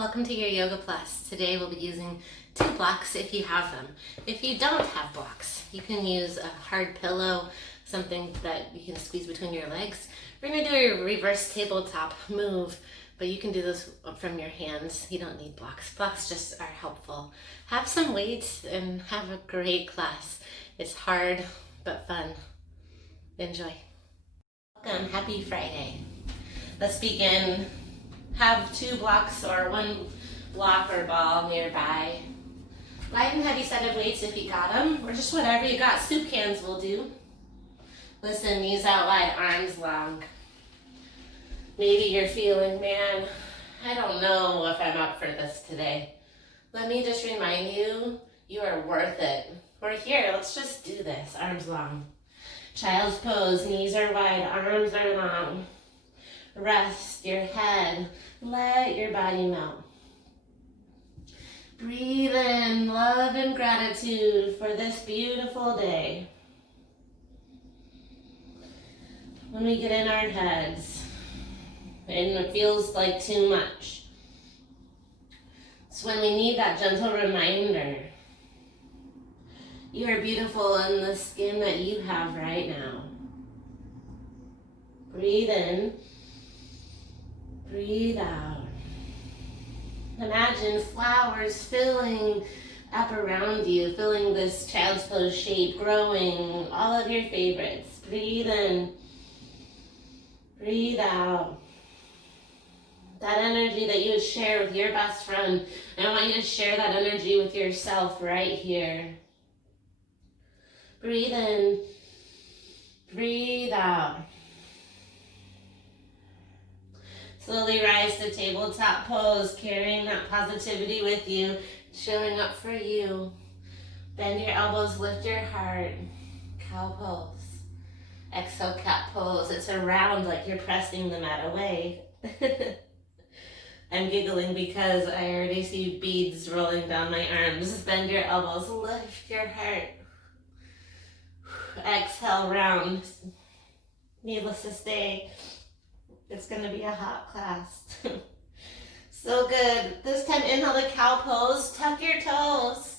Welcome to your Yoga Plus. Today we'll be using 2 blocks if you have them. If you don't have blocks, you can use a hard pillow, something that you can squeeze between your legs. We're going to do a reverse tabletop move, but you can do this from your hands. You don't need blocks. Blocks just are helpful. Have some weights and have a great class. It's hard but fun. Enjoy. Welcome. Happy Friday. Let's begin. Have 2 blocks or 1 block or ball nearby. Light and heavy set of weights if you got them, or just whatever you got. Soup cans will do. Listen, knees out wide, arms long. Maybe you're feeling, man, I don't know if I'm up for this today. Let me just remind you, you are worth it. We're here, let's just do this. Arms long. Child's pose, knees are wide, arms are long. Rest your head, let your body melt. Breathe in love and gratitude for this beautiful day. When we get in our heads and it feels like too much, it's when we need that gentle reminder. You are beautiful in the skin that you have right now. Breathe in. Breathe out. Imagine flowers filling up around you, filling this child's pose shape, growing, all of your favorites. Breathe in. Breathe out. That energy that you would share with your best friend, I want you to share that energy with yourself right here. Breathe in. Breathe out. Slowly rise to tabletop pose, carrying that positivity with you, showing up for you. Bend your elbows, lift your heart. Cow pose. Exhale, cat pose. It's around like you're pressing the mat away. I'm giggling because I already see beads rolling down my arms. Bend your elbows, lift your heart. Exhale, round. Needless to say, it's going to be a hot class. So good. This time, inhale the cow pose. Tuck your toes.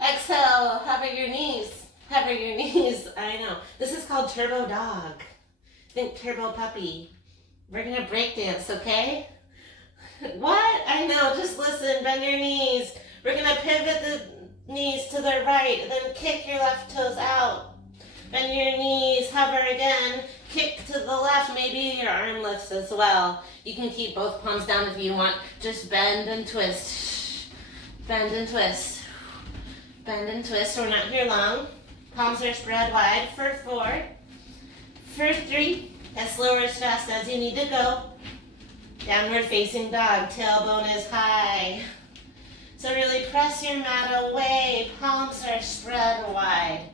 Exhale, hover your knees. Hover your knees. I know. This is called turbo dog. Think turbo puppy. We're going to break dance, okay? What? I know. Just listen. Bend your knees. We're going to pivot the knees to the right. Then kick your left toes out. Bend your knees. Hover again. Kick to the left, maybe your arm lifts as well. You can keep both palms down if you want. Just bend and twist. Bend and twist. Bend and twist. We're not here long. Palms are spread wide for 4. For 3. As slow or as fast as you need to go. Downward facing dog. Tailbone is high. So really press your mat away. Palms are spread wide.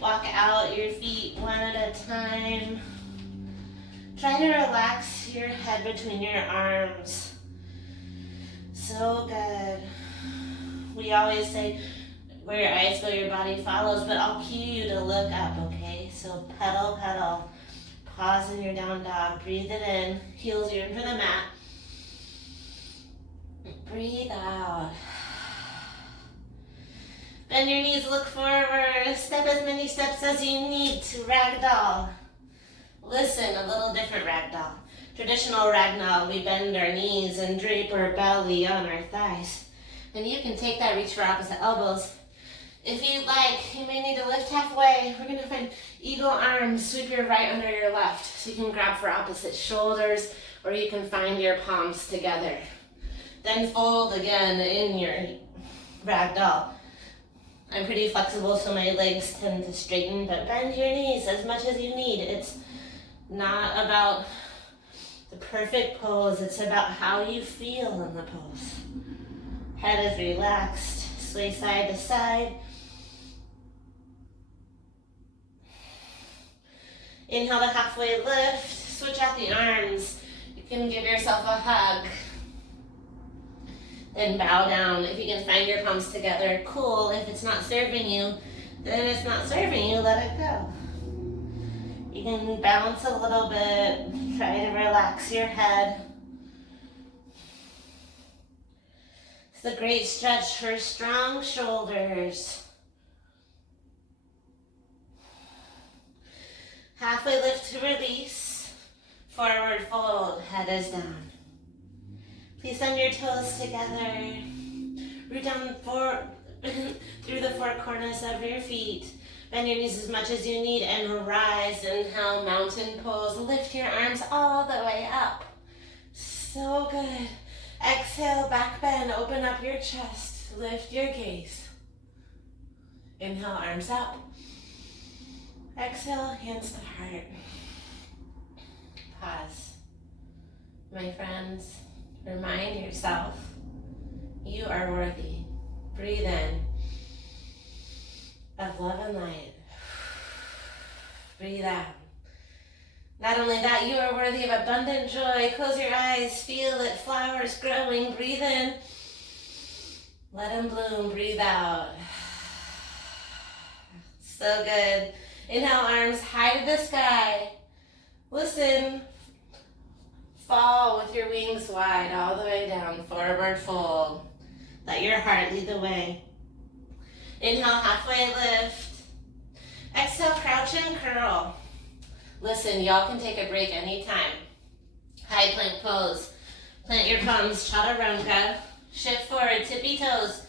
Walk out your feet one at a time. Try to relax your head between your arms. So good. We always say, where your eyes go, your body follows, but I'll cue you to look up, okay? So pedal, pedal. Pause in your down dog. Breathe it in. Heels are in for the mat. Breathe out. Bend your knees, look forward. Step as many steps as you need to Ragdoll. Listen, a little different Ragdoll. Traditional Ragdoll, we bend our knees and drape our belly on our thighs. And you can take that reach for opposite elbows. If you'd like, you may need to lift halfway. We're going to find eagle arms. Sweep your right under your left. So you can grab for opposite shoulders, or you can find your palms together. Then fold again in your Ragdoll. I'm pretty flexible, so my legs tend to straighten, but bend your knees as much as you need. It's not about the perfect pose, it's about how you feel in the pose. Head is relaxed, sway side to side. Inhale the halfway lift, switch out the arms. You can give yourself a hug. Then bow down. If you can find your palms together, cool. If it's not serving you, then it's not serving you, let it go. You can bounce a little bit, try to relax your head. It's a great stretch for strong shoulders. Halfway lift to release. Forward fold, head is down. Please send your toes together. Root down through the four corners of your feet. Bend your knees as much as you need and rise. Inhale, mountain pose. Lift your arms all the way up. So good. Exhale, back bend. Open up your chest. Lift your gaze. Inhale, arms up. Exhale, hands to heart. Pause. My friends, remind yourself you are worthy. Breathe in of love and light. Breathe out. Not only that, you are worthy of abundant joy. Close your eyes, feel it, flowers growing. Breathe in. Let them bloom. Breathe out. So good. Inhale, arms high to the sky. Listen. Fall with your wings wide all the way down. Forward fold. Let your heart lead the way. Inhale, halfway lift. Exhale, crouch and curl. Listen, y'all can take a break anytime. High plank pose. Plant your palms, Chaturanga. Shift forward, tippy toes.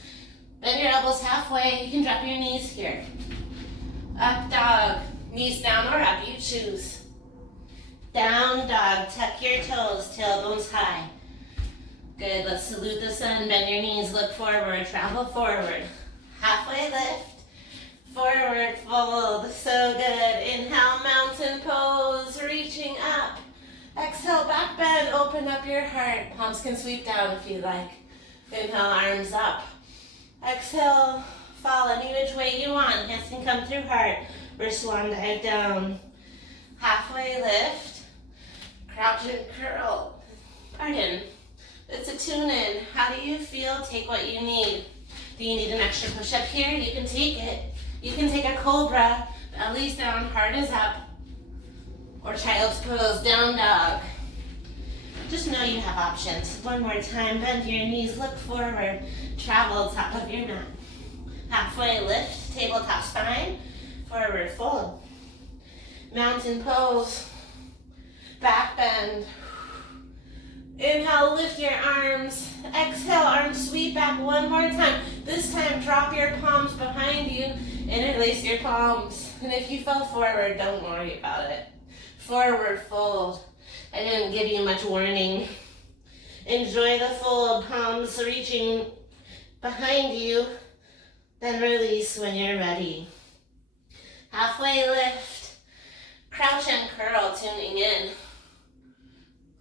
Bend your elbows halfway. You can drop your knees here. Up dog. Knees down or up, you choose. Down dog, tuck your toes, tailbones high. Good, let's salute the sun. Bend your knees, look forward, travel forward. Halfway lift. Forward fold, so good. Inhale, mountain pose, reaching up. Exhale, back bend, open up your heart. Palms can sweep down if you like. Inhale, arms up. Exhale, fall any which way you want. Hands can come through heart. Or swan dive down. Halfway lift. Crouch and curl. Pardon. It's a tune in. How do you feel? Take what you need. Do you need an extra push-up here? You can take it. You can take a cobra, belly's down, heart is up, or child's pose, down dog. Just know you have options. One more time, bend your knees, look forward, travel top of your mat. Halfway lift, tabletop spine, forward fold. Mountain pose, back bend. Inhale, lift your arms. Exhale, arms sweep back one more time. This time, drop your palms behind you. Interlace your palms. And if you fell forward, don't worry about it. Forward fold. I didn't give you much warning. Enjoy the fold, palms reaching behind you. Then release when you're ready. Halfway lift. Crouch and curl, tuning in.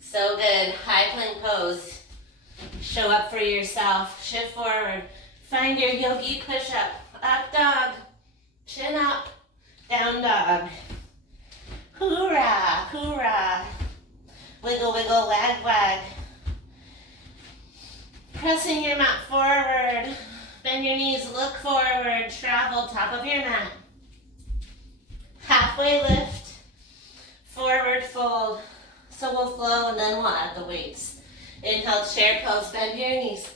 So good. High plank pose. Show up for yourself. Shift forward. Find your yogi push-up. Up dog. Chin up. Down dog. Hoorah, hoorah. Wiggle, wiggle, wag, wag. Pressing your mat forward. Bend your knees, look forward. Travel top of your mat. Halfway lift. Forward fold. So we'll flow and then we'll add the weights. Inhale, chair pose, bend your knees.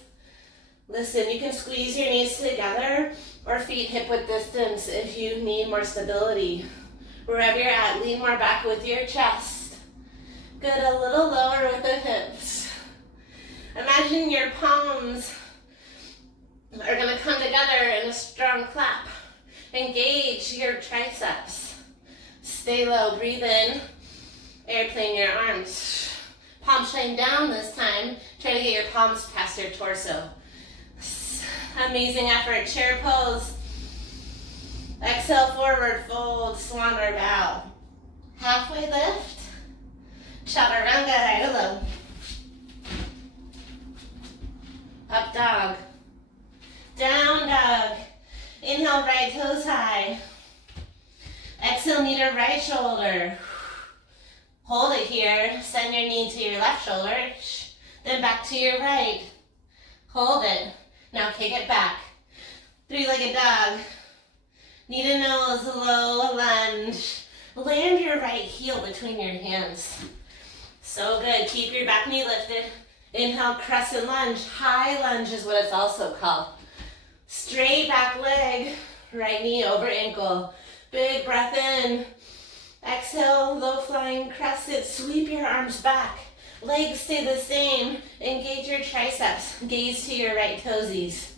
Listen, you can squeeze your knees together or feet hip width distance if you need more stability. Wherever you're at, lean more back with your chest. Good, a little lower with the hips. Imagine your palms are gonna come together in a strong clap. Engage your triceps. Stay low, breathe in. Airplane your arms. Palms shine down this time. Try to get your palms past your torso. Amazing effort. Chair pose. Exhale, forward fold, swan or bow. Halfway lift. Chaturanga, right low. Up dog. Down dog. Inhale, right toes high. Exhale, knee to right shoulder. Hold it here. Send your knee to your left shoulder. Then back to your right. Hold it. Now kick it back. Three-legged dog. Knee to nose, low lunge. Land your right heel between your hands. So good. Keep your back knee lifted. Inhale, crescent lunge. High lunge is what it's also called. Straight back leg, right knee over ankle. Big breath in. Exhale, low flying crescent. Sweep your arms back. Legs stay the same. Engage your triceps. Gaze to your right toesies.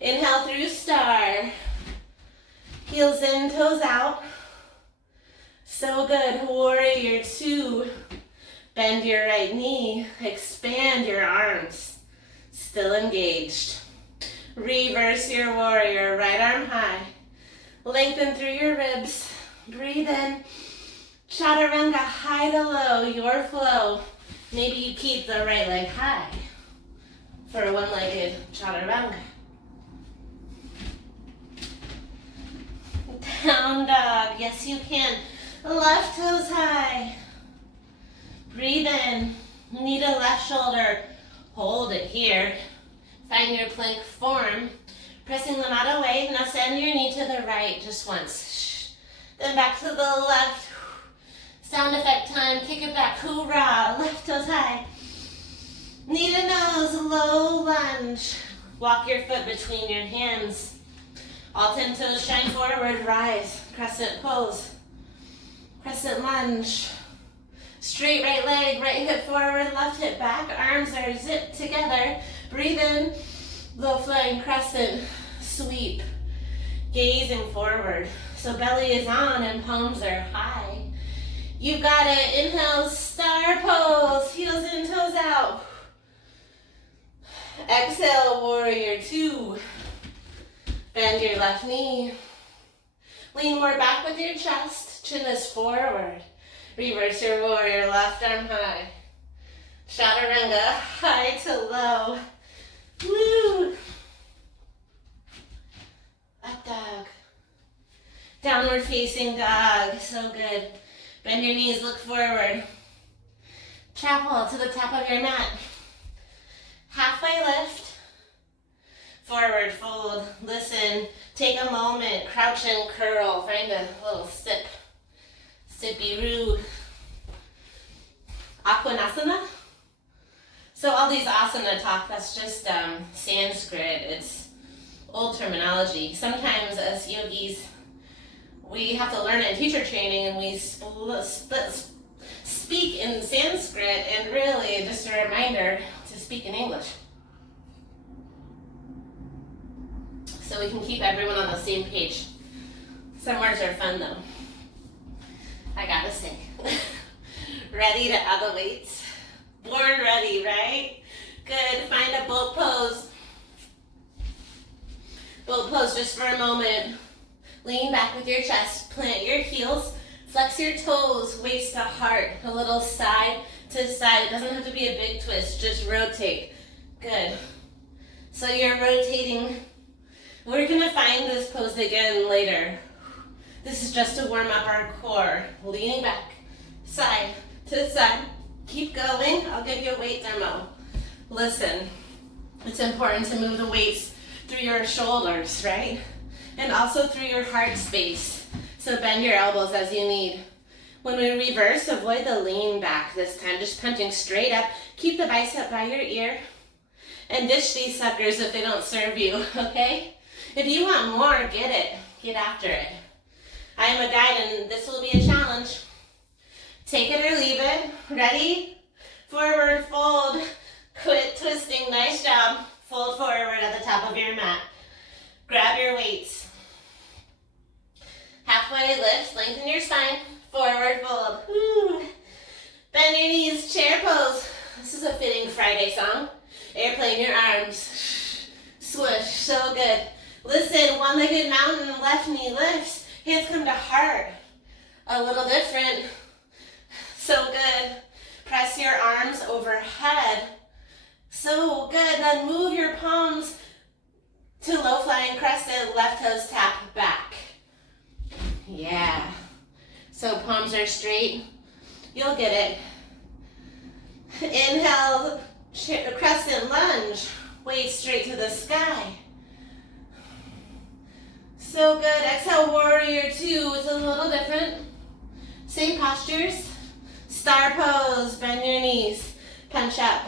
Inhale through star. Heels in, toes out. So good. Warrior two. Bend your right knee. Expand your arms. Still engaged. Reverse your warrior. Right arm high. Lengthen through your ribs. Breathe in. Chaturanga, high to low, your flow. Maybe you keep the right leg high for a one-legged chaturanga. Down dog, yes you can. Left toes high. Breathe in, knee to left shoulder. Hold it here. Find your plank form. Pressing the mat away. Now send your knee to the right just once. Then back to the left. Sound effect time. Kick it back. Hoorah. Left toes high. Knee to nose. Low lunge. Walk your foot between your hands. All 10 toes shine forward. Rise. Crescent pose. Crescent lunge. Straight right leg. Right hip forward. Left hip back. Arms are zipped together. Breathe in. Low flying crescent. Sweep. Gazing forward. So belly is on and palms are high. You got it. Inhale, star pose. Heels in, toes out. Exhale, warrior two. Bend your left knee. Lean more back with your chest. Chin is forward. Reverse your warrior. Left arm high. Chaturanga, high to low. Woo. Up dog. Downward facing dog. So good. Bend your knees, look forward. Chapel to the top of your mat. Halfway lift. Forward fold. Listen. Take a moment. Crouch and curl. Find a little sip. Sippy-roo. Aquanasana. So all these asana talk, that's just Sanskrit. It's old terminology. Sometimes as yogis, we have to learn it in teacher training and we speak in Sanskrit, and really just a reminder to speak in English. So we can keep everyone on the same page. Some words are fun though. I got this thing. Ready to add the weights? Born ready, right? Good, find a boat pose. Boat pose just for a moment. Lean back with your chest, plant your heels, flex your toes, waist to heart, a little side to side. It doesn't have to be a big twist, just rotate. Good. So you're rotating. We're gonna find this pose again later. This is just to warm up our core. Leaning back, side to side. Keep going. I'll give you a weight demo. Listen, it's important to move the weights through your shoulders, right? And also through your heart space. So bend your elbows as you need. When we reverse, avoid the lean back this time. Just punching straight up. Keep the bicep by your ear. And ditch these suckers if they don't serve you, okay? If you want more, get it. Get after it. I am a guide and this will be a challenge. Take it or leave it. Ready? Forward fold. Quit twisting. Nice job. Fold forward at the top of your mat. Grab your weights. Halfway lift. Lengthen your spine. Forward fold. Woo. Bend your knees. Chair pose. This is a fitting Friday song. Airplane your arms. Swoosh. So good. Listen. One-legged mountain. Left knee lifts. Hands come to heart. A little different. So good. Press your arms overhead. So good. Then move your palms to low flying crescent. Left toes tap back. Yeah. So palms are straight. You'll get it. Inhale, crescent lunge. Weight straight to the sky. So good. Exhale, warrior two. It's a little different. Same postures. Star pose. Bend your knees. Punch up.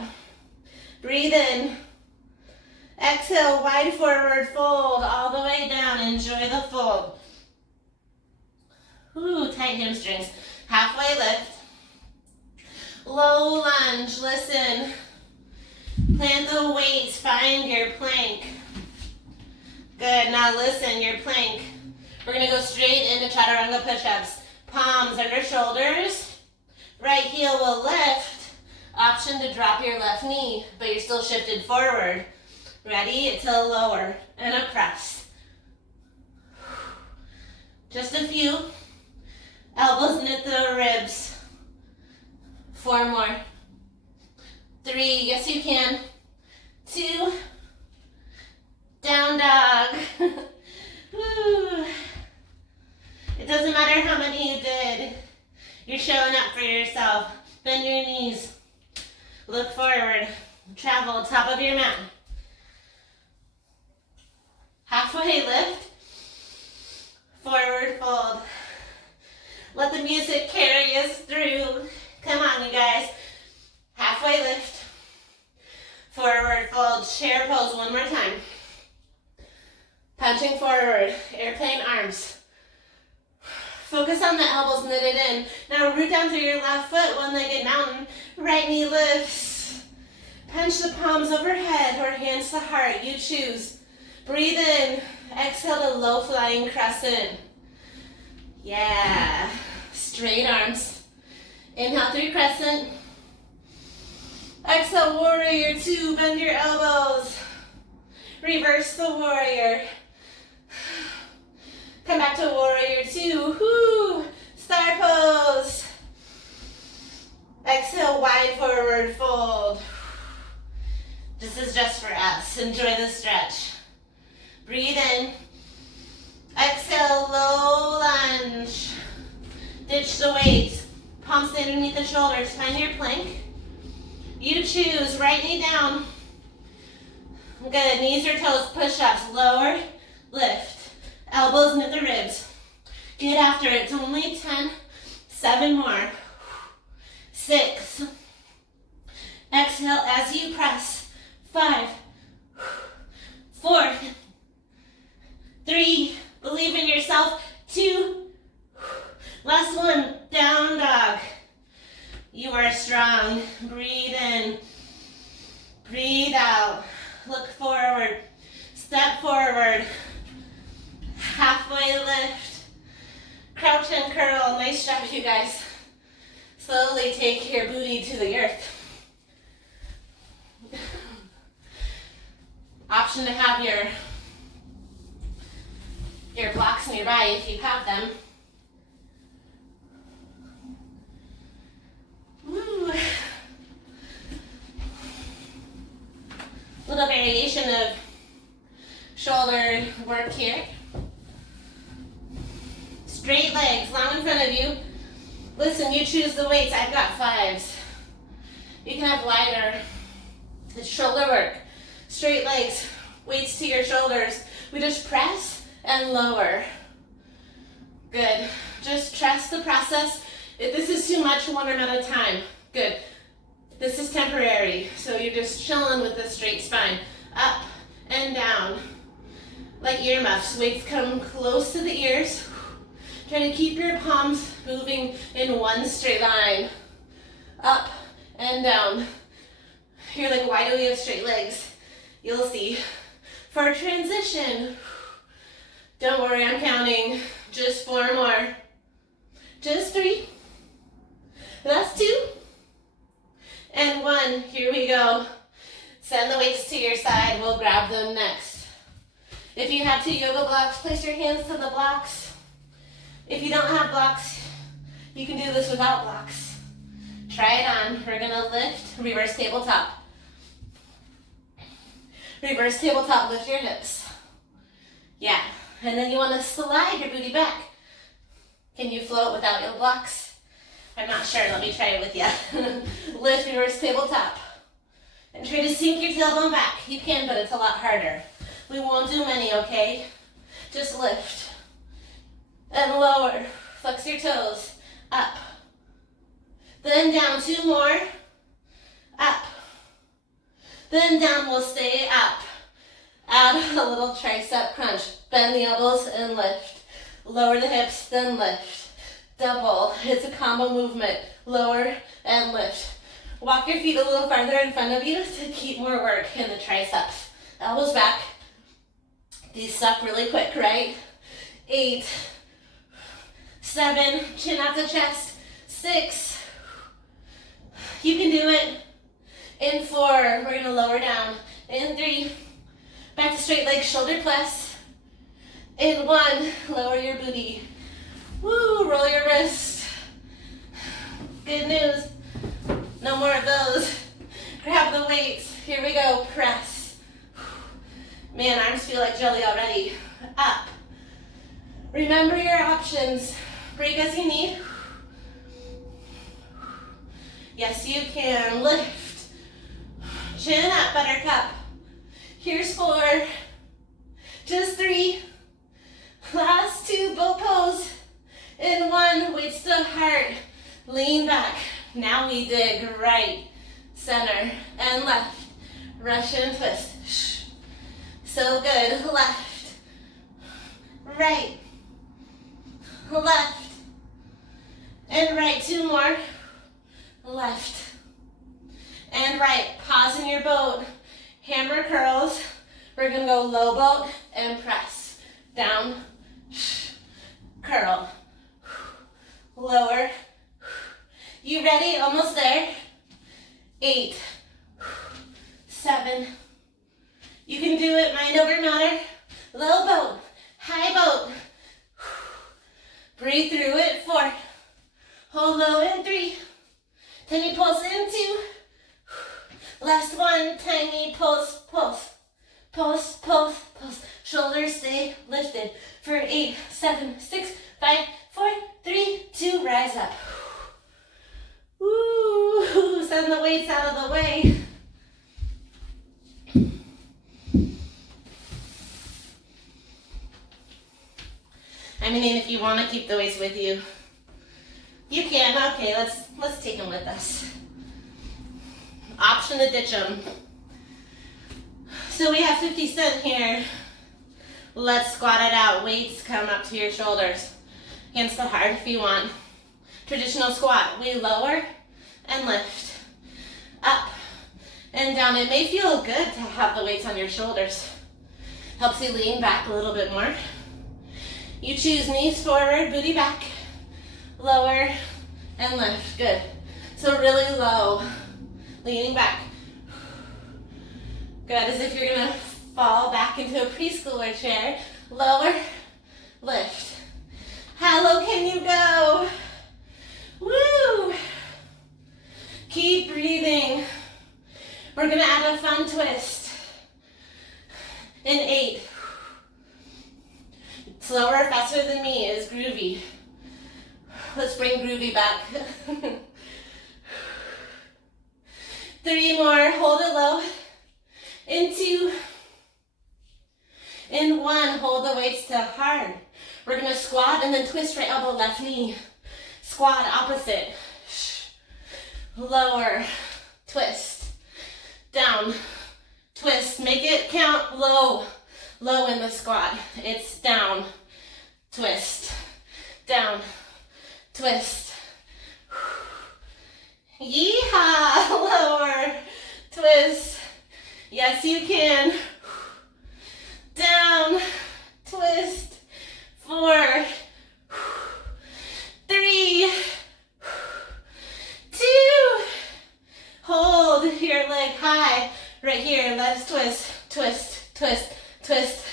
Breathe in. Exhale, wide forward fold all the way down. Enjoy the fold. Ooh, tight hamstrings. Halfway lift. Low lunge, listen. Plant the weights, find your plank. Good, now listen, your plank. We're gonna go straight into Chaturanga Push-Ups. Palms under shoulders. Right heel will lift. Option to drop your left knee, but you're still shifted forward. Ready to lower and a press. Just a few. Elbows knit the ribs. 4 more. 3, yes you can. 2, down dog. Woo. It doesn't matter how many you did. You're showing up for yourself. Bend your knees. Look forward. Travel top of your mat. Halfway lift. Forward fold. Let the music carry us through. Come on, you guys. Halfway lift. Forward fold. Chair pose one more time. Punching forward. Airplane arms. Focus on the elbows knitted in. Now root down through your left foot, one-legged mountain. Right knee lifts. Punch the palms overhead or hands to heart. You choose. Breathe in. Exhale to low flying crescent. Yeah. Straight arms. Inhale through crescent. Exhale, warrior 2. Bend your elbows. Reverse the warrior. Come back to warrior 2. Whoo! Star pose. Exhale, wide forward fold. This is just for us. Enjoy the stretch. Breathe in. Exhale, low lunge. Ditch the weights. Palms stay underneath the shoulders. Find your plank. You choose. Right knee down. Good. Knees or toes. Push-ups. Lower. Lift. Elbows knit the ribs. Get after it. It's only 10. 7 more. 6. Exhale as you press. 5. 4. 3. Believe in yourself. 2. Last one. Down dog. You are strong. Breathe in. Breathe out. Look forward. Step forward. Halfway lift. Crouch and curl. Nice job, you guys. Slowly take your booty to the earth. Option to have your blocks nearby if you have them. Woo. Little variation of shoulder work here. Straight legs, long in front of you. Listen, you choose the weights. I've got 5s. You can have wider. It's shoulder work. Straight legs, weights to your shoulders. We just press and lower. Good. Just trust the process. If this is too much, 1 arm at a time. Good. This is temporary, so you're just chilling with a straight spine. Up and down. Like earmuffs. Weights come close to the ears. Try to keep your palms moving in one straight line. Up and down. You're like, why do we have straight legs? You'll see. For transition, don't worry, I'm counting. Just 4 more. Just 3. That's 2. And 1. Here we go. Send the weights to your side. We'll grab them next. If you have 2 yoga blocks, place your hands to the blocks. If you don't have blocks, you can do this without blocks. Try it on. We're going to lift, reverse tabletop. Reverse tabletop, lift your hips. Yeah. And then you want to slide your booty back. Can you float without your blocks? I'm not sure. Let me try it with you. Lift, reverse tabletop. And try to sink your tailbone back. You can, but it's a lot harder. We won't do many, okay? Just lift. And lower. Flex your toes. Up. Then down. 2 more. Up. then down. We'll stay up. Add a little tricep crunch. Bend the elbows and lift. Lower the hips, then lift. Double. It's a combo movement. Lower and lift. Walk your feet a little farther in front of you to keep more work in the triceps. Elbows back. These suck really quick, right? 8, 7, chin out to chest. 6. You can do it. In 4, we're going to lower down. In 3, back to straight legs, shoulder press. In 1, lower your booty. Woo, roll your wrist. Good news. No more of those. Grab the weights. Here we go, press. Man, arms feel like jelly already. Up. Remember your options. Break as you need. Yes, you can. Lift. Chin up, buttercup. Here's 4. Just 3. Last 2, boat pose. In 1, weights to heart. Lean back. Now we dig right, center, and left. Russian twist. So good. Left, right, left, and right. 2 more. Left and right. Pause in your boat. Hammer curls. We're going to go low boat and press. Down, curl, lower. You ready? Almost there. 8, 7. You can do it. Mind over matter. Low boat, high boat. Breathe through it. 4. Hold low in 3. Tiny pulse in 2. Last 1. Tiny pulse, pulse. Pulse, pulse, pulse. Shoulders stay lifted for 8, 7, 6, 5, 4, 3, 2. Rise up. Woo! Send the weights out of the way. I mean, if you want to keep the weights with you, you can. Okay, let's take them with us. Option to ditch them. So we have 50 cent here. Let's squat it out. Weights come up to your shoulders. Hands to heart if you want. Traditional squat. We lower and lift. Up and down. It may feel good to have the weights on your shoulders. Helps you lean back a little bit more. You choose knees forward, booty back, lower, and lift. Good. So really low, leaning back. Good, as if you're gonna fall back into a preschooler chair. Lower, lift. How low can you go? Woo! Keep breathing. We're gonna add a fun twist. In 8. Slower, faster than me is groovy. Let's bring groovy back. 3 more, hold it low. In 2. In 1, hold the weights to hard. We're gonna squat and then twist right elbow, left knee. Squat, opposite. Lower, twist. Down, twist. Make it count low. Low in the squat. It's down, twist, down, twist. Yeehaw! Lower, twist. Yes, you can. Down, twist. 4, 3, 2. Hold your leg high. Right here, let's twist, twist, twist. Twist.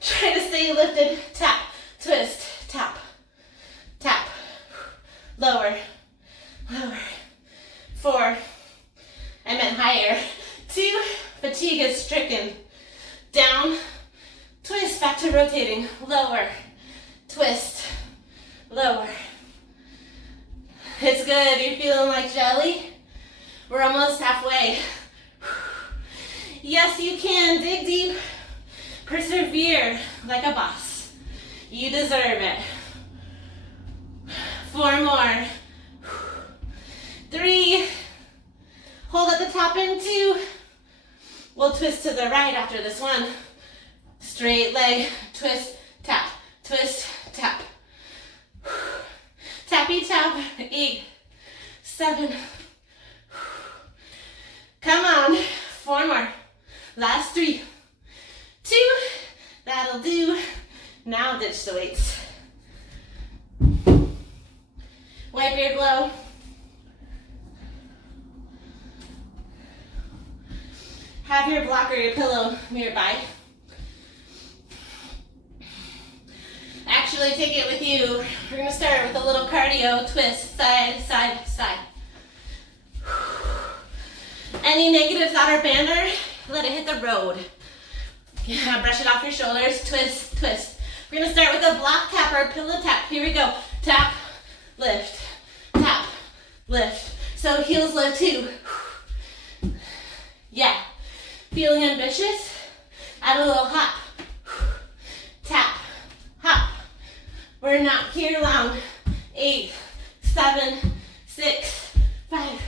Try to stay lifted. Tap. Twist. Tap. Tap. Lower. Lower. 4. I meant higher. 2. Fatigue is stricken. Down. Twist. Back to rotating. Lower. Twist. Lower. It's good. You're feeling like jelly? We're almost halfway. Yes, you can. Dig deep. Persevere like a boss. You deserve it. 4 more. 3. Hold at the top in 2. We'll twist to the right after this one. Straight leg, twist, tap, twist, tap. Tappy tap, 8, 7. Come on, 4 more. Last 3, 2, that'll do. Now ditch the weights. Wipe your glow. Have your block or your pillow nearby. Actually, take it with you. We're gonna start with a little cardio twist, side, side, side. Any negative thought or banner, let it hit the road. Yeah, brush it off your shoulders, twist, twist. We're gonna start with a block tap or pillow tap. Here we go. Tap, lift, tap, lift. So heels lift too. Yeah. Feeling ambitious? Add a little hop. Tap, hop. We're not here long. 8, 7, 6, 5.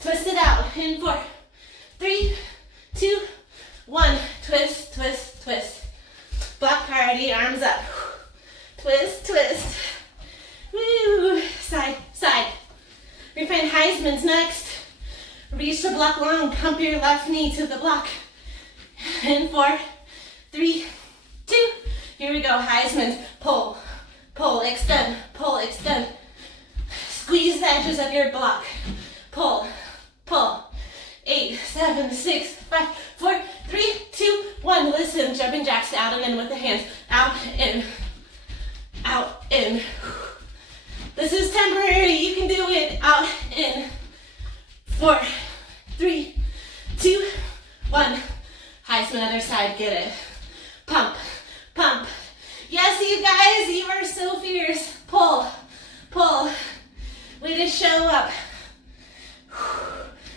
Twist it out in 4, 3, 2, 1. Twist, twist, twist. Block party, arms up. Twist, twist. Woo. Side, side. We're gonna find Heisman's next. Reach the block long. Pump your left knee to the block. In 4, 3, 2. Here we go. Heisman's. Pull, pull, extend, pull, extend. Squeeze the edges of your block. Pull, pull. 8, 7, 6, 5, 4, 3, 2, 1. Listen, jumping jacks out and in with the hands. Out, in. Out, in. This is temporary. You can do it. Out, in. 4, 3, 2, 1. Heisman, other side. Get it. Pump, pump. Yes, you guys, you are so fierce. Pull, pull. Way to show up.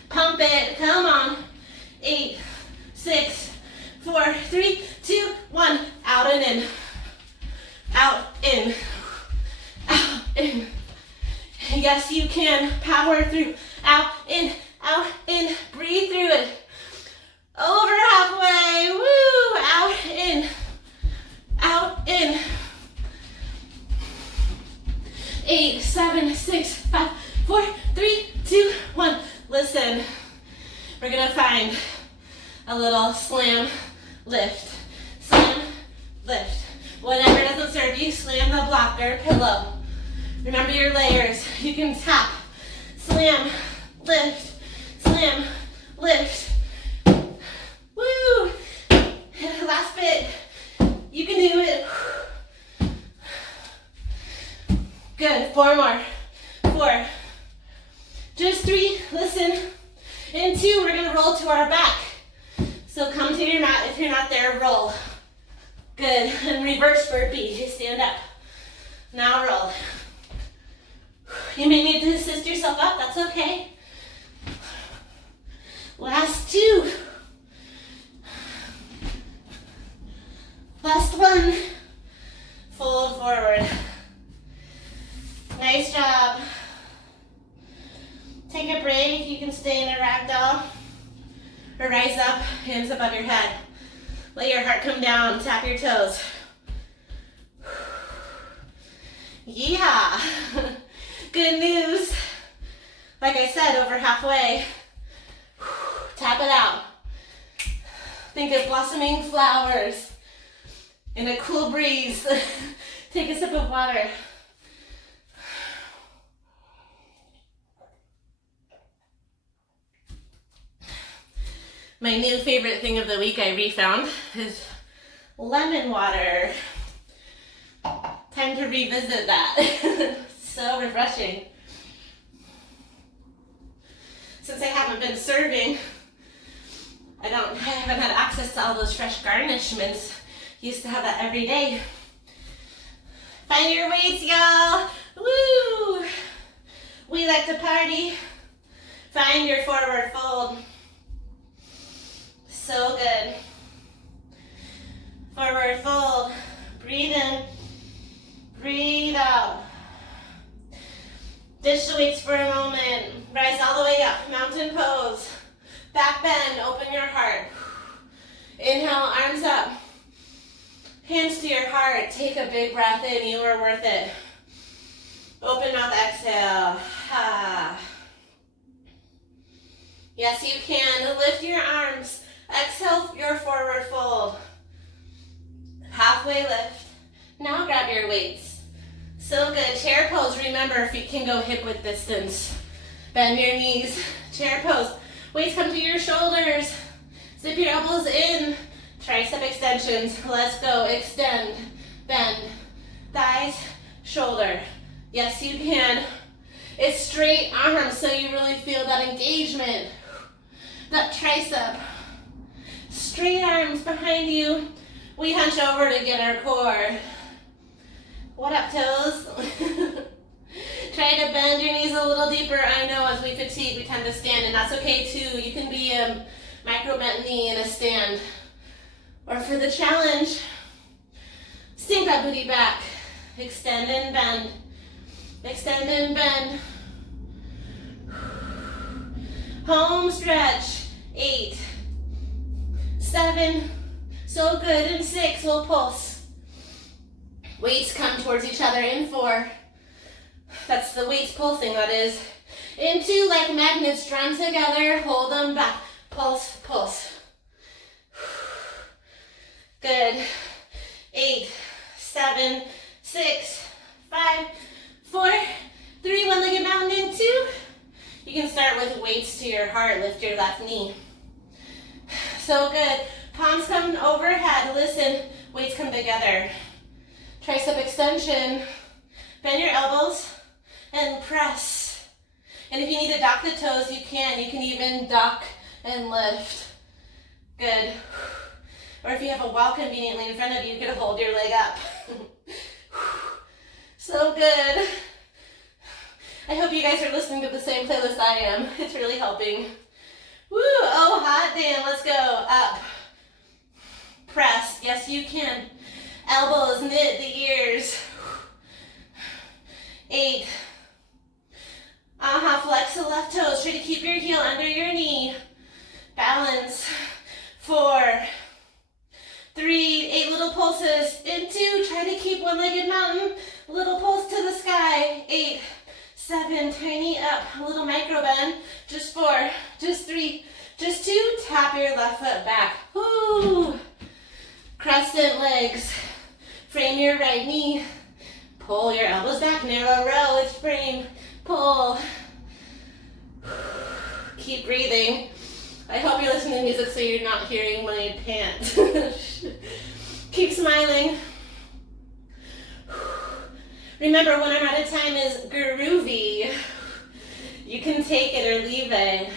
Pump it. Come on. 8, 6, 4, 3, 2, 1. Out and in. Out, in. Out, in. Yes, you can. Power through. Out, in, breathe through it. Over halfway, woo, out, in. 8, 7, 6, 5, 4, 3, 2, 1. Listen, we're gonna find a little slam, lift, slam, lift. Whatever doesn't serve you, slam the block or pillow. Remember your layers. You can tap, slam, lift, slam, lift. Woo! Last bit. You can do it. Good. 4 more. 4. Just 3. Listen. In 2, we're going to roll to our back. So come to your mat. If you're not there, roll. Good. And reverse burpee. Stand up. Now roll. You may need to assist yourself up. That's okay. Last 2. Last 1. Fold forward. Nice job. Take a break. You can stay in a ragdoll or rise up, hands above your head. Let your heart come down. Tap your toes. Yeah. Good news. Like I said, over halfway. Tap it out. Think of blossoming flowers in a cool breeze. Take a sip of water. My new favorite thing of the week I refound is lemon water. Time to revisit that. So refreshing. Since I haven't been serving, I haven't had access to all those fresh garnishments. Used to have that every day. Find your weights, y'all. Woo! We like to party. Find your forward fold. So good. Forward fold. Breathe in. Breathe out. Ditch the weights for a moment. Rise all the way up. Mountain pose. Back bend. Open your heart. Inhale, arms up. Hands to your heart. Take a big breath in. You are worth it. Open mouth, exhale. Ah. Yes, you can. Lift your arms. Exhale your forward fold. Halfway lift. Now grab your weights. So good. Chair pose. Remember, feet can go hip width distance. Bend your knees. Chair pose. Weights come to your shoulders. Zip your elbows in. Tricep extensions. Let's go. Extend. Bend. Thighs. Shoulder. Yes, you can. It's straight arms, so you really feel that engagement. That tricep. Straight arms behind you. We hunch over to get our core. What up, toes? Try to bend your knees a little deeper. I know as we fatigue, we tend to stand, and that's okay too. You can be a micro bent knee in a stand. Or for the challenge, sink that booty back. Extend and bend. Extend and bend. Home stretch. 8, 7, so good, and 6, we'll pulse. Weights come towards each other in 4. That's the weights pulsing, that is. In 2, like magnets drawn together, hold them back. Pulse, pulse. Good. 8, 7, 6, 5, 4, 3, one-legged mountain in 2. You can start with weights to your heart. Lift your left knee. So good. Palms come overhead. Listen, weights come together. Tricep extension. Bend your elbows and press. And if you need to dock the toes, you can. You can even dock and lift. Good. Or if you have a wall conveniently in front of you, you can hold your leg up. So good. I hope you guys are listening to the same playlist I am. It's really helping. Woo, oh hot damn, let's go. Up. Press, yes you can. Elbows, knit the ears. 8. Flex the left toes. Try to keep your heel under your knee. Balance. 4, 3, 8 little pulses. In 2, try to keep one-legged mountain. Little pulse to the sky. 8, 7, tiny up, a little micro bend. Just 4, just 3, just 2. Tap your left foot back. Woo! Crescent legs. Frame your right knee. Pull your elbows back. Narrow row with frame. Pull. Keep breathing. I hope you're listening to music so you're not hearing my pant. Keep smiling. Remember, when I'm out of time is groovy. You can take it or leave it.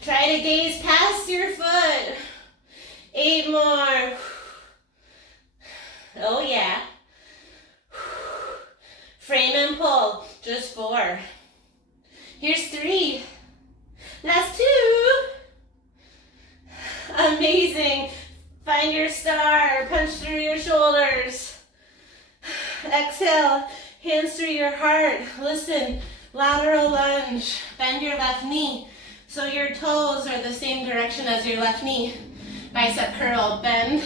Try to gaze past your foot. 8 more. Oh yeah. Frame and pull. Just 4. Here's 3. Last 2. Amazing. Find your star. Punch through your shoulders. Exhale, hands through your heart. Listen, lateral lunge. Bend your left knee so your toes are the same direction as your left knee. Bicep curl, bend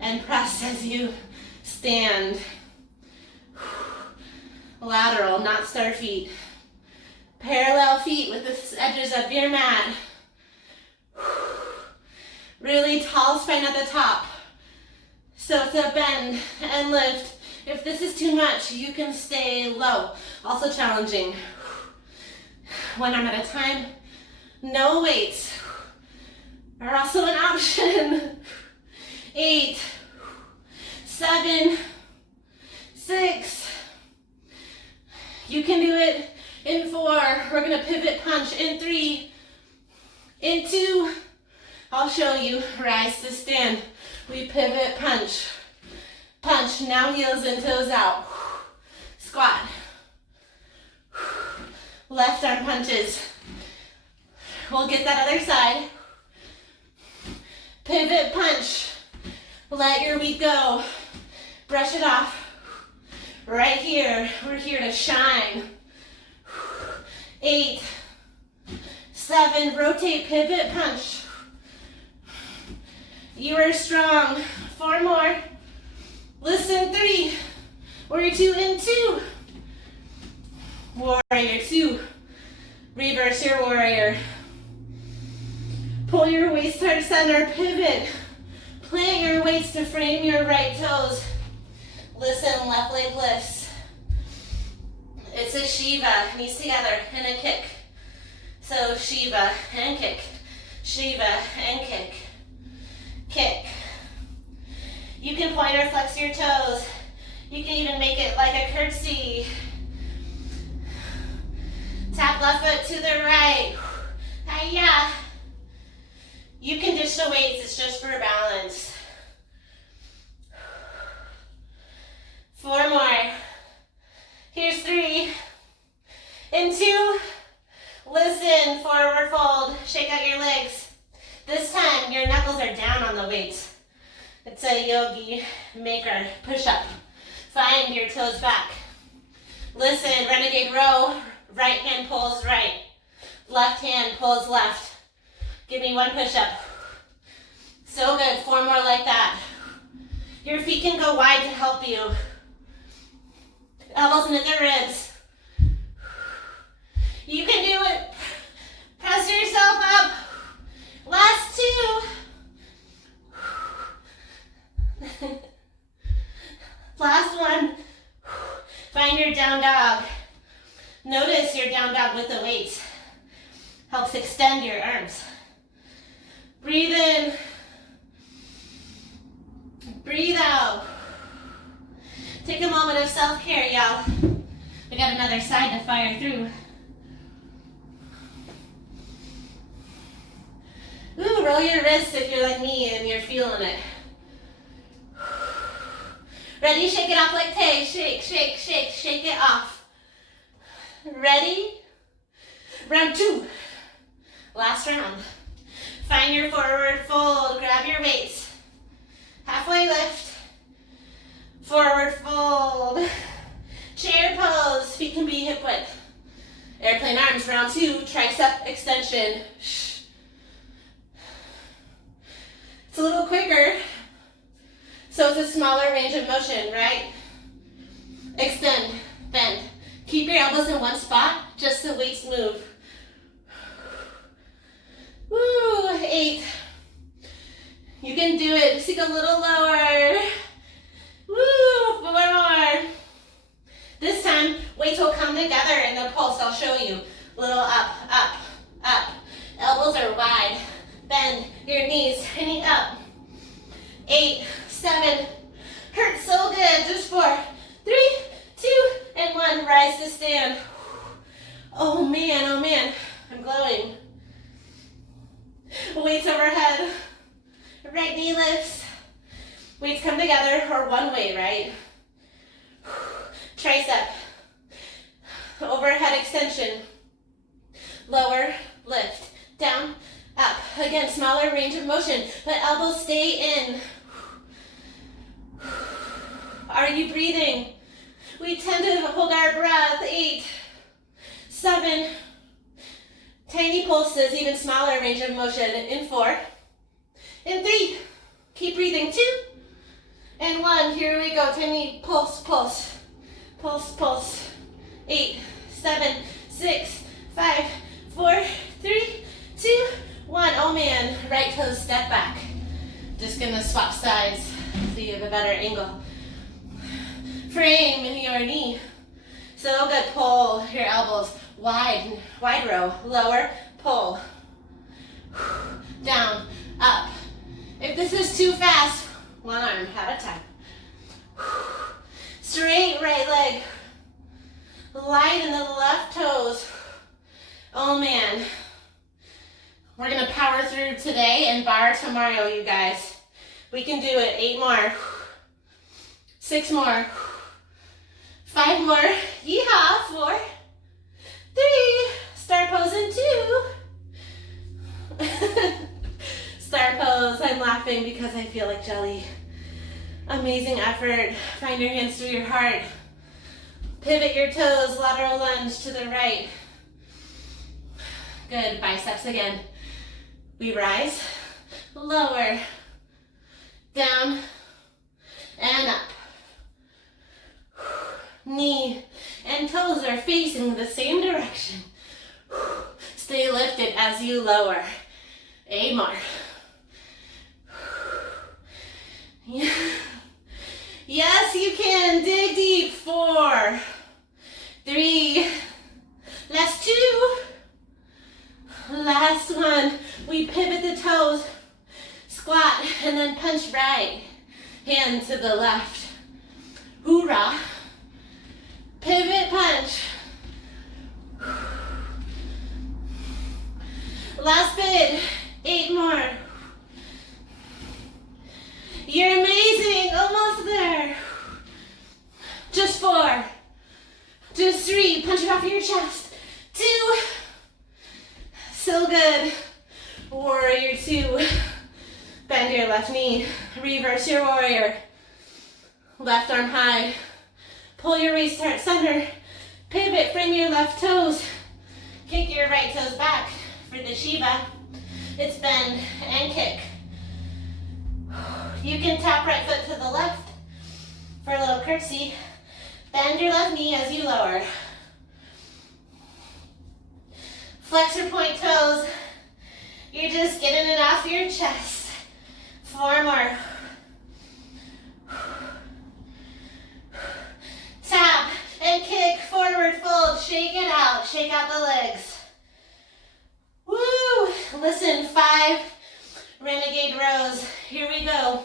and press as you stand. Lateral, not star feet. Parallel feet with the edges of your mat. Really tall spine at the top. So it's a bend and lift. If this is too much, you can stay low. Also challenging. When I'm at a time, no weights are also an option. 8, 7, 6. You can do it in 4. We're gonna pivot punch in 3, in 2. I'll show you. Rise to stand. We pivot punch. Punch. Now heels and toes out. Squat. Left arm punches. We'll get that other side. Pivot punch. Let your weight go. Brush it off. Right here. We're here to shine. 8, 7. Rotate. Pivot punch. You are strong. 4 more. Listen, 3. Warrior 2 in 2. Warrior 2. Reverse your warrior. Pull your waist towards center, pivot. Plant your weights to frame your right toes. Listen, left leg lifts. It's a Shiva, knees together, and a kick. So Shiva and kick, Shiva and kick, kick. You can point or flex your toes. You can even make it like a curtsy. Tap left foot to the right. Hiya. You can ditch the weights, it's just for balance. 4 more. Here's 3. And 2. Listen, forward fold. Shake out your legs. This time, your knuckles are down on the weights. It's a yogi maker push-up. Find your toes back. Listen, renegade row. Right hand pulls right. Left hand pulls left. Give me 1 push-up. So good. 4 more like that. Your feet can go wide to help you. Elbows into the ribs. You can do it. Press yourself up. Last 2. Last 1. Find your down dog. Notice your down dog with the weights. Helps extend your arms. Breathe in. Breathe out. Take a moment of self-care, y'all. We got another side to fire through. Ooh, roll your wrists if you're like me and you're feeling it. Ready? Shake it off like Tay. Shake, shake, shake, shake it off. Ready? Round 2. Last round. Find your forward fold. Grab your weights. Halfway lift. Forward fold. Chair pose. Feet can be hip width. Airplane arms. Round 2. Tricep extension. It's a little quicker, so it's a smaller range of motion, right? Extend, bend. Keep your elbows in one spot, just the weights move. Woo, 8. You can do it. Just go a little lower. Woo, 4 more. This time, weights will come together in the pulse. I'll show you. Little up, up, up. Elbows are wide. Bend your knees, hitting up. 8, 7. Hurts so good. Just 4, 3, 2, and 1. Rise to stand. Oh man, I'm glowing. Weights overhead. Right knee lifts. Weights come together, or one way, right? Tricep. Overhead extension. Lower, lift. Down, up. Again, smaller range of motion, but elbows stay in. Are you breathing? We tend to hold our breath. 8, 7. Tiny pulses, even smaller range of motion. In 4. In 3. Keep breathing. 2. And 1. Here we go. Tiny pulse, pulse. Pulse, pulse. 8, 7, 6, 5, 4, 3, 2, 1. Oh man, right toes step back. Just gonna swap sides so you have a better angle. Frame your knee. So good. Pull your elbows wide, wide row. Lower, pull. Down, up. If this is too fast, one arm at a time. Straight right leg. Light in the left toes. Oh man. We're gonna power through today and bar tomorrow, you guys. We can do it. 8 more. 6 more. 5 more. Yeehaw. 4, 3. Star pose in 2. Star pose. I'm laughing because I feel like jelly. Amazing effort. Find your hands through your heart. Pivot your toes. Lateral lunge to the right. Good. Biceps again. We rise. Lower. are facing the same direction. Stay lifted as you lower. 8 more. Yeah. Yes, you can. Dig deep. 4, 3, last 2. Last one. We pivot the toes, squat, and then punch right. Hand to the left. Hoorah. Pivot punch. Last bit. 8 more. You're amazing. Almost there. Just 4. Just 3. Punch it off your chest. 2. So good. Warrior 2. Bend your left knee. Reverse your warrior. Left arm high. Pull your waist center. Pivot, frame your left toes. Kick your right toes back for the Shiva. It's bend and kick. You can tap right foot to the left for a little curtsy. Bend your left knee as you lower. Flex your point toes. You're just getting it off your chest. 4 more. Tap and kick, forward fold, shake it out. Shake out the legs. Woo! Listen, 5 Renegade Rows. Here we go.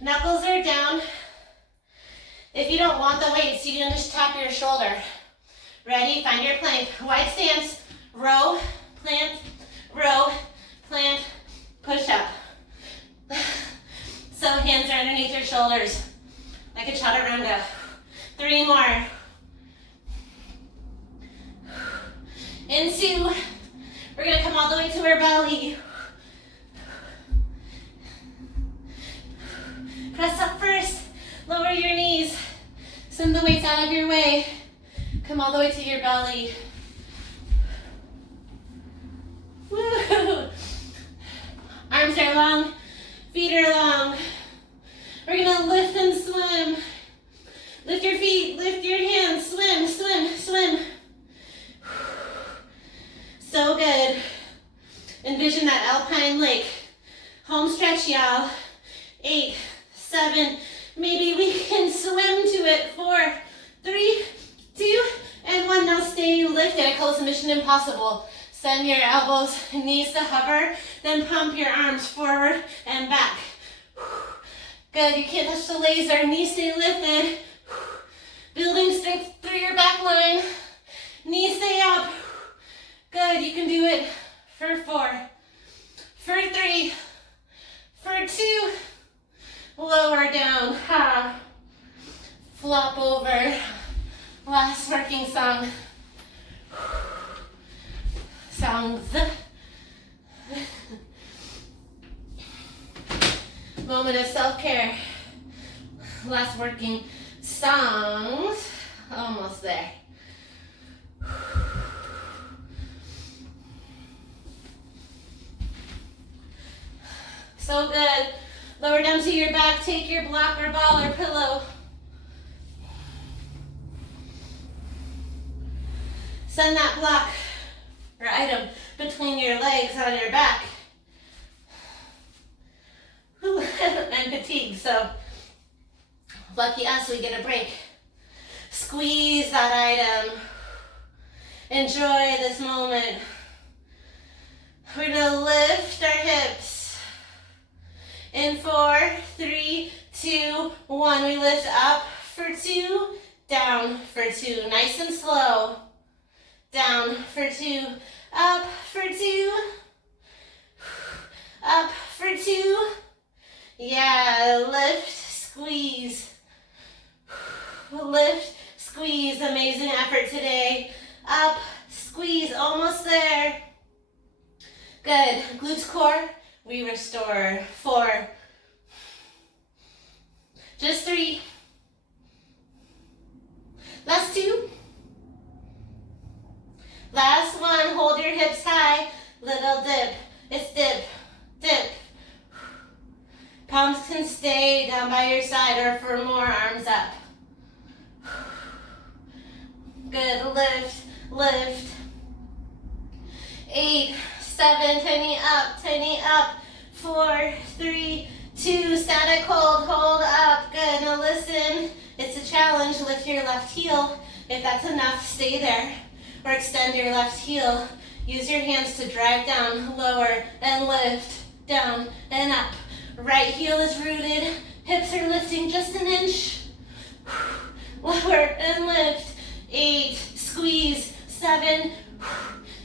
Knuckles are down. If you don't want the weights, you can just tap your shoulder. Ready? Find your plank. Wide stance. Row, plant, push up. So hands are underneath your shoulders, like a chaturanga. 3 more. Into, we're gonna come all the way to our belly. Press up first, lower your knees. Send the weights out of your way. Come all the way to your belly. Woo! Arms are long, feet are long. We're gonna lift and swim. Lift your feet, lift your hands, swim, swim, swim. So good. Envision that alpine lake. Home stretch, y'all. 8, 7, maybe we can swim to it. 4, 3, 2, and 1. Now stay lifted. I call this Mission Impossible. Send your elbows, knees to hover, then pump your arms forward and back. Good, you can't touch the laser. Knees stay lifted. Building strength through your back line. Knees stay up. Good, you can do it for 4, for 3, for 2. Lower down, ha. Flop over. Last working song. Songs. Moment of self-care. Last working songs. Almost there. So good. Lower down to your back. Take your block or ball or pillow. Send that block or item between your legs on your back. Ooh, I'm fatigued, so lucky us, we get a break. Squeeze that item. Enjoy this moment. We're gonna lift our hips. In 4, 3, 2, 1. We lift up for 2, down for 2. Nice and slow. Down for 2, up for 2, up for 2. Yeah, lift, squeeze. Lift, squeeze. Amazing effort today. Up, squeeze, almost there. Good. Glutes core, we restore. 4. Just 3. Last 2. Last 1. Hold your hips high. Little dip. It's dip, dip. Palms can stay down by your side or for more, arms up. Good, lift, lift. 8, 7, tiny up. 4, 3, 2, static hold up. Good, now listen, it's a challenge. Lift your left heel. If that's enough, stay there. Or extend your left heel. Use your hands to drive down, lower, and lift, down, and up. Right heel is rooted, hips are lifting just an inch. Lower and lift. 8, squeeze, 7,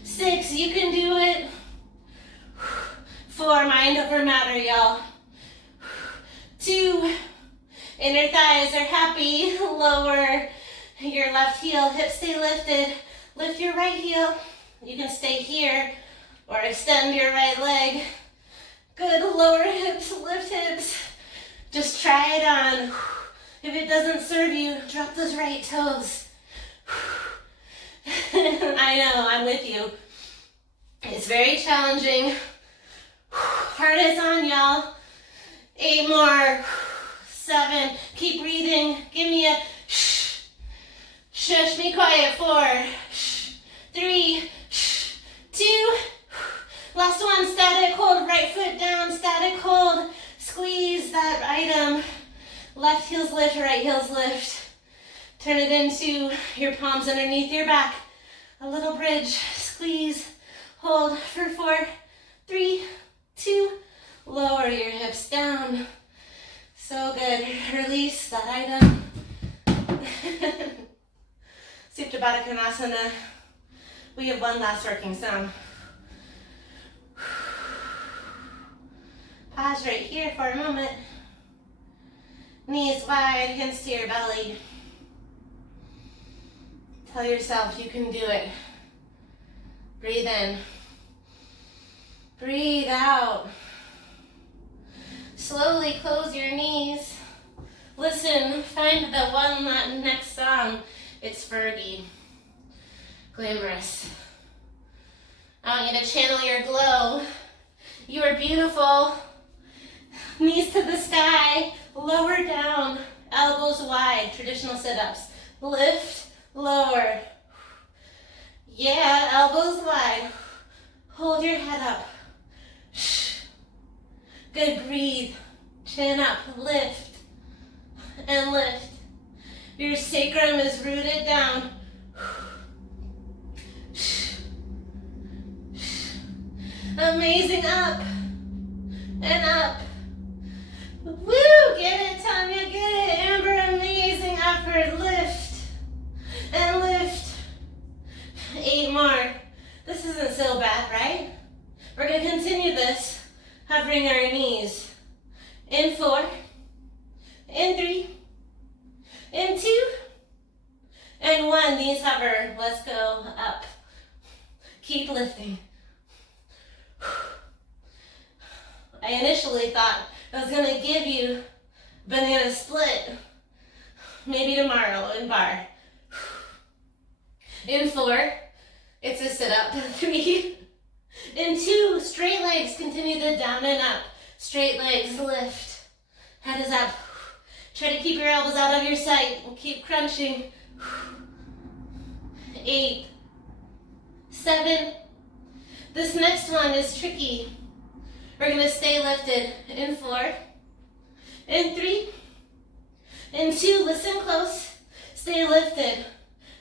6, you can do it. 4, mind over matter, y'all. 2, inner thighs are happy. Lower your left heel, hips stay lifted. Lift your right heel. You can stay here or extend your right leg. Good, lower hips, lift hips. Just try it on. If it doesn't serve you, drop those right toes. I know, I'm with you. It's very challenging. Heart is on, y'all. 8 more. 7, keep breathing. Give me a shh. Shush, be quiet. 4, 3, 2, last one, static hold, right foot down, static hold, squeeze that item, left heels lift, right heels lift, turn it into your palms underneath your back, a little bridge, squeeze, hold for 4, 3, 2, lower your hips down, so good, release that item, Supta Baddha Konasana. We have one last working sound. Pause right here for a moment. Knees wide, hands to your belly. Tell yourself you can do it. Breathe in. Breathe out. Slowly close your knees. Listen, find the one next song. It's Fergie. Glamorous. I want you to channel your glow. You are beautiful. Knees to the sky, lower down, elbows wide, traditional sit-ups. Lift, lower. Yeah, elbows wide. Hold your head up. Good, breathe. Chin up, lift, and lift. Your sacrum is rooted down. Amazing, up and up. Woo, get it, Tanya, get it. Amber, amazing, upward, lift and lift. 8 more. This isn't so bad, right? We're gonna continue this, hovering our knees. In 4, in 3, in 2, and 1. Knees hover, let's go up. Keep lifting. I initially thought I was going to give you banana split, maybe tomorrow in bar. In 4, it's a sit-up. 3, in 2, straight legs, continue the down and up. Straight legs, lift. Head is up. Try to keep your elbows out of your sight and keep crunching. 8, 7, this next one is tricky. We're going to stay lifted. In 4, in 3, in 2, listen close, stay lifted.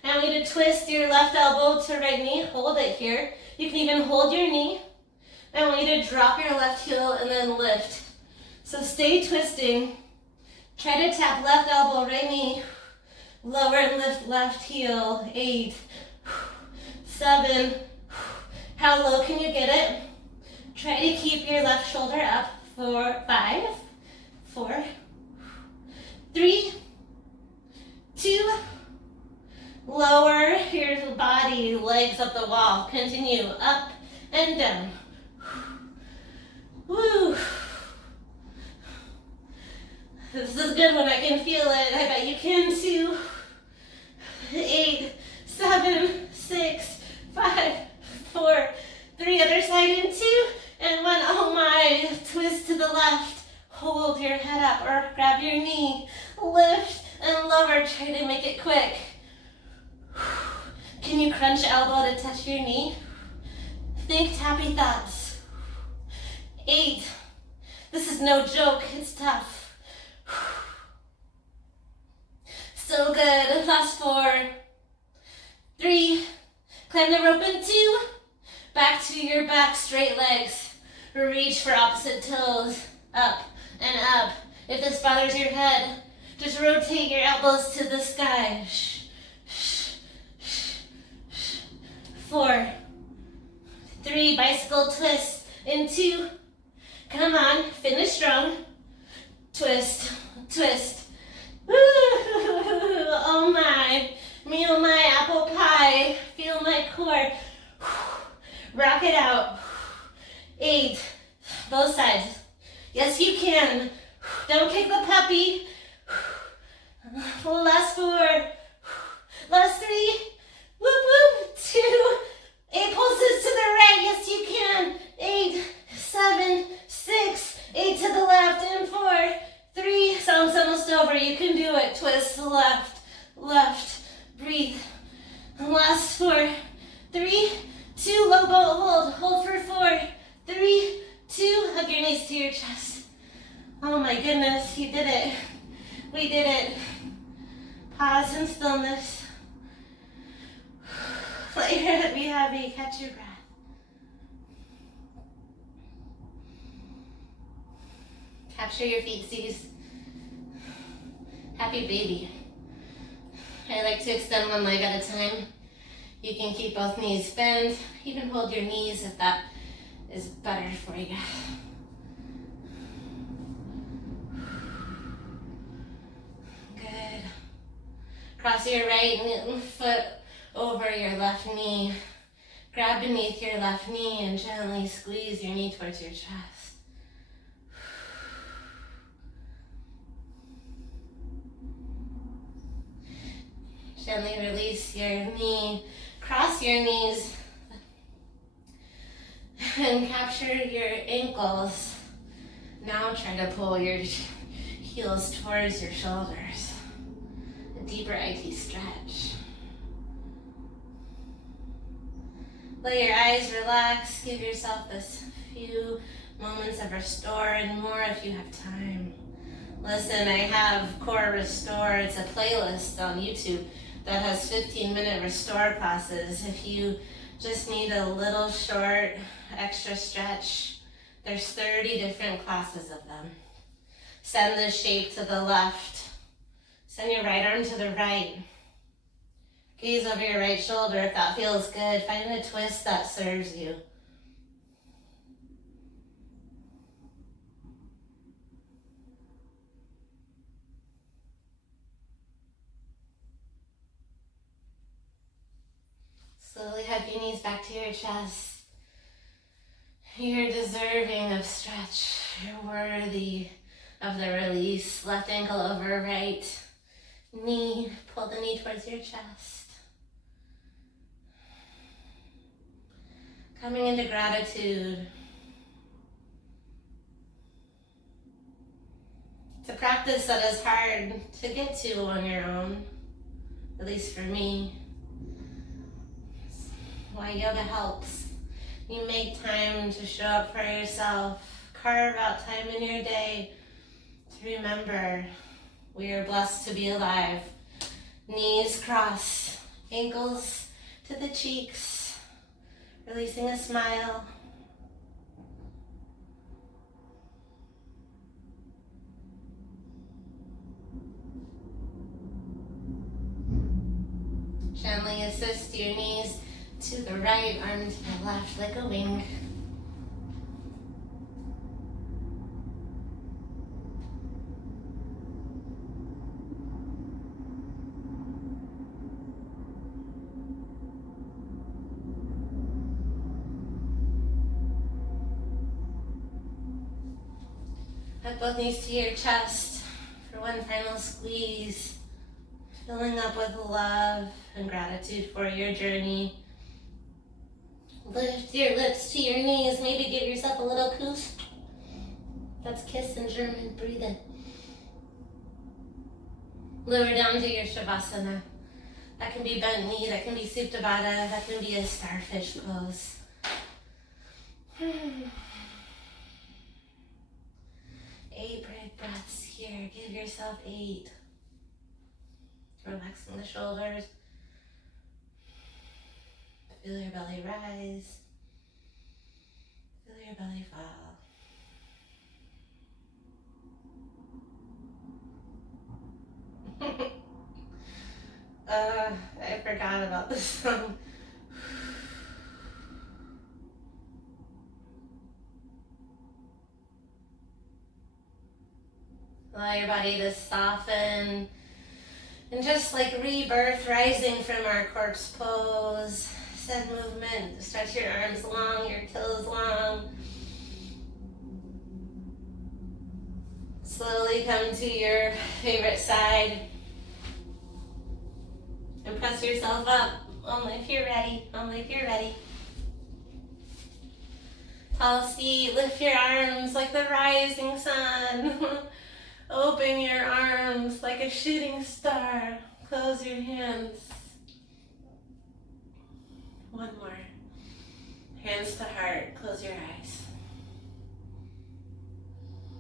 I want you to twist your left elbow to right knee, hold it here. You can even hold your knee. I want you to drop your left heel and then lift. So stay twisting. Try to tap left elbow, right knee. Lower and lift left heel. 8, 7, how low can you get it? Try to keep your left shoulder up. 4, 5, 4, 3, 2, lower your body, legs up the wall. Continue up and down. Woo. This is a good one, I can feel it. I bet you can too. 8, 7, 6, 5, 4, 3, other side in 2, and 1. Oh my, twist to the left. Hold your head up or grab your knee. Lift and lower, try to make it quick. Can you crunch elbow to touch your knee? Think tappy thoughts. 8. This is no joke, it's tough. So good. Last 4. 3. Climb the rope in 2. Back to your back, straight legs. Reach for opposite toes. Up and up. If this bothers your head, just rotate your elbows to the sky. 4. 3. Bicycle twist in 2. Come on, finish strong. Twist, twist. Woo! Oh my, me oh my apple pie. Feel my core. Rock it out. 8. Both sides. Yes, you can. Don't kick the puppy. Last 4. Last 3. Whoop whoop. 2. 8 pulses to the right. Yes, you can. 8, 7, 6. 8 to the left. And 4, 3. Song's almost over. You can do it. Twist left, left. Breathe. Last 4, 3, 2. Low boat hold. Hold for 4, 3, 2. Hug your knees to your chest. Oh my goodness, you did it. We did it. Pause in stillness. Let your head be heavy. Catch your breath. Capture your feetsies. Happy baby. I like to extend one leg at a time. You can keep both knees bent. Even hold your knees if that is better for you. Good. Cross your right foot over your left knee. Grab beneath your left knee and gently squeeze your knee towards your chest. Gently release your knee. Cross your knees and capture your ankles. Now try to pull your heels towards your shoulders. A deeper IT stretch. Let your eyes relax. Give yourself this few moments of restore and more if you have time. Listen, I have Core Restore. It's a playlist on YouTube that has 15-minute restore classes. If you just need a little short extra stretch, there's 30 different classes of them. Send the shape to the left. Send your right arm to the right. Gaze over your right shoulder if that feels good. Find a twist that serves you. Slowly hug your knees back to your chest. You're deserving of stretch. You're worthy of the release. Left ankle over right knee. Pull the knee towards your chest. Coming into gratitude. It's a practice that is hard to get to on your own, at least for me. It's why yoga helps. You make time to show up for yourself. Carve out time in your day to remember we are blessed to be alive. Knees cross, ankles to the cheeks. Releasing a smile. Gently assist your knees to the right, arm to the left like a wing. Hug both knees to your chest for one final squeeze. Filling up with love and gratitude for your journey. Lift your lips to your knees. Maybe give yourself a little kuss. That's kiss in German. Breathe in. Lower down to your Shavasana. That can be bent knee, that can be Supta Baddha, that can be a starfish pose. 8 big breaths here. Give yourself 8. Relaxing the shoulders. Feel your belly rise. Feel your belly fall. I forgot about this song. Allow your body to soften and just like rebirth, rising from our corpse pose. Send movement, stretch your arms long, your toes long. Slowly come to your favorite side. And press yourself up, only if you're ready, only if you're ready. Tall seat, lift your arms like the rising sun. Open your arms like a shooting star. Close your hands. One more. Hands to heart, close your eyes.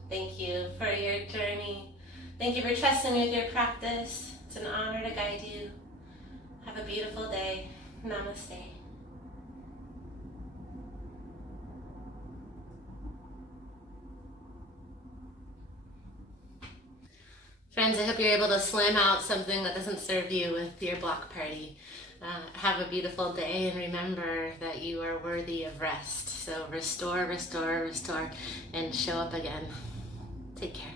Thank you for your journey. Thank you for trusting me with your practice. It's an honor to guide you. Have a beautiful day. Namaste. Friends, I hope you're able to slam out something that doesn't serve you with your block party. Have a beautiful day, and remember that you are worthy of rest. So restore, restore, restore, and show up again. Take care.